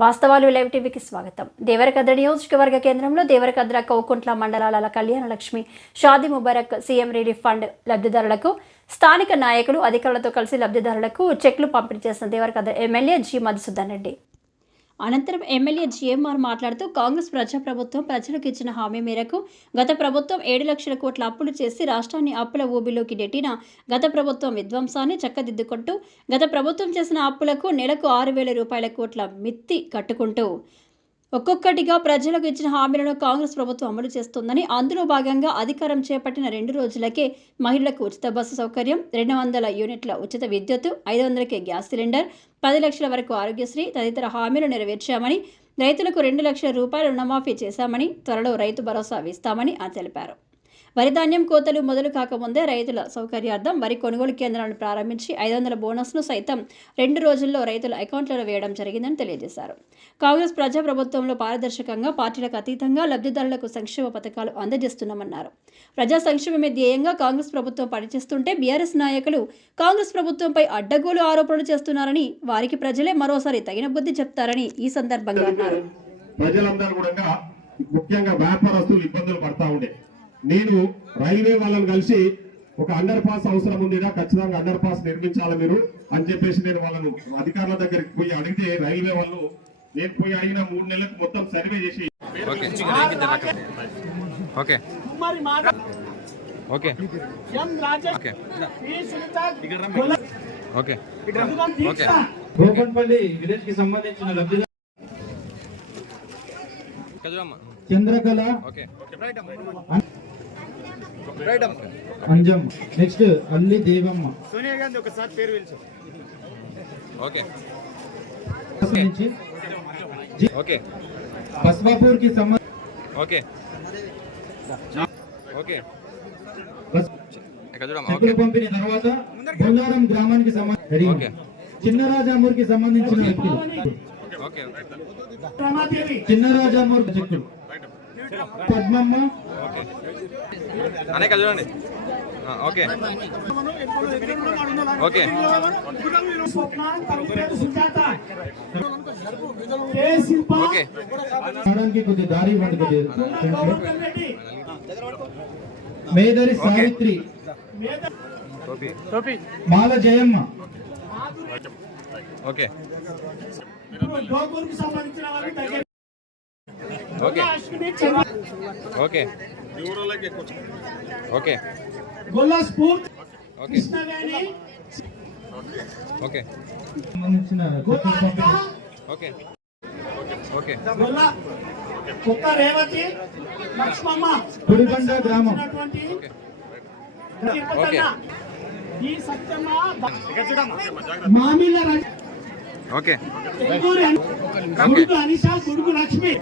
వాస్తవాలు లైవ్ టీవీకి స్వాగతం. దేవరకద్ర నియోజకవర్గ కేంద్రంలో దేవరకద్ర కౌకుంట్ల మండలాల Kalyana Lakshmi Shadi Mubarak CM relief fund లబ్ధిదారులకు స్థానిక నాయకులు అధికారులతో కలిసి లబ్ధిదారులకు చెక్లు పంపిణీ చేసిన దేవరకద్ర ఎమ్మెల్యే జి. మధుసూదన్ రెడ్డి. అనంతరం ఎమ్మెల్యే జీఎంఆర్ మాట్లాడుతూ కాంగ్రెస్ ప్రజాప్రభుత్వం ప్రజలకు ఇచ్చిన హామీ మేరకు గత ప్రభుత్వం ఏడు లక్షల కోట్ల అప్పులు చేసి రాష్ట్రాన్ని అప్పుల ఊబిలోకి నెట్టిన గత ప్రభుత్వం విధ్వంసాన్ని చక్కదిద్దుకుంటూ గత ప్రభుత్వం చేసిన అప్పులకు నెలకు ఆరు వేల రూపాయల కోట్ల మిత్తి కట్టుకుంటూ ఒక్కొక్కటిగా ప్రజలకు ఇచ్చిన హామీలను కాంగ్రెస్ ప్రభుత్వం అమలు చేస్తోందని అందులో భాగంగా అధికారం చేపట్టిన రెండు రోజులకే మహిళలకు ఉచిత బస్సు సౌకర్యం రెండు వందల యూనిట్ల ఉచిత విద్యుత్ ఐదు వందలకే గ్యాస్ సిలిండర్ పది లక్షల వరకు ఆరోగ్యశ్రీ తదితర హామీలు నెరవేర్చామని రైతులకు రెండు లక్షల రూపాయల రుణమాఫీ చేశామని త్వరలో రైతు భరోసా ఇస్తామని ఆయన తెలిపారు. వరి ధాన్యం కోతలు మొదలు కాకముందే రైతుల సౌకర్యార్థం వరి కొనుగోలు కేంద్రాలను ప్రారంభించి ఐదు వందల బోనస్ను సైతం రెండు రోజుల్లో రైతుల అకౌంట్లలో వేయడం జరిగిందని తెలియజేశారు. కాంగ్రెస్ ప్రజాప్రభుత్వంలో పారదర్శకంగా పార్టీలకు అతీతంగా లబ్ధిదారులకు సంక్షేమ పథకాలు అందజేస్తున్నామన్నారు. ప్రజా సంక్షేమమే ధ్యేయంగా కాంగ్రెస్ ప్రభుత్వం పనిచేస్తుంటే బీఆర్ఎస్ నాయకులు కాంగ్రెస్ ప్రభుత్వంపై అడ్డగోలు ఆరోపణలు చేస్తున్నారని వారికి ప్రజలే మరోసారి తగిన బుద్ధి చెప్తారని ఈ సందర్భంగా అన్నారు. ప్రజలందరూ కూడా ముఖ్యంగా వ్యాపారస్తులు ఇబ్బందులు పడతా ఉండే. నేను రైల్వే వాళ్ళని కలిసి ఒక అండర్ పాస్ అవసరం ఉందిరా ఖచ్చితంగా అండర్ పాస్ నిర్మించాలి మీరు అని చెప్పేసి నేను వాళ్ళను అధికారుల దగ్గరికి పోయి అడిగితే రైల్వే వాళ్ళు నేను పోయి అడిగిన మూడు నెలలకు మొత్తం సర్వే చేసి okay. Okay. Okay. Okay. Okay. Okay. Gopanpalli విలేజ్కి సంబంధించిన లబ్ధిదారు చదువమ్మా ఓకే అంజమ్మ. నెక్స్ట్ అల్లి దేవమ్మ. ఓకే. నుంచి ఓకే. బస్వాపూర్కి సంబంధించి ఓకే. ఓకే. ఇక్కడ చూడమ్మా చెక్కులు ఓకే. పంపిన తర్వాత బొల్లారం గ్రామానికి సంబంధించి ఓకే. చిన్నరాజామూర్కి సంబంధించిన వ్యక్తులు ఓకే చిన్నరాజామూర్ చెక్కులు. పద్మమ్మ. ఓకే. అనే ఇక్కడ చూడండి ఓకే ఓకే. ఓకే కొద్ది దారి. మేదరి సావిత్రి. మాల Jayamma okay. Okay okay. Okay. Okay. Krishnaveni okay. Okay. Okay. గొల్ల. కుక్క రేవతి. లక్ష్మమ్మ. కుడిబండ గ్రామం. ఓకే. ఈ సత్యమ్మ మామిళ్ళ ఓకే. కొడుకు అనిష కొడుకు లక్ష్మి.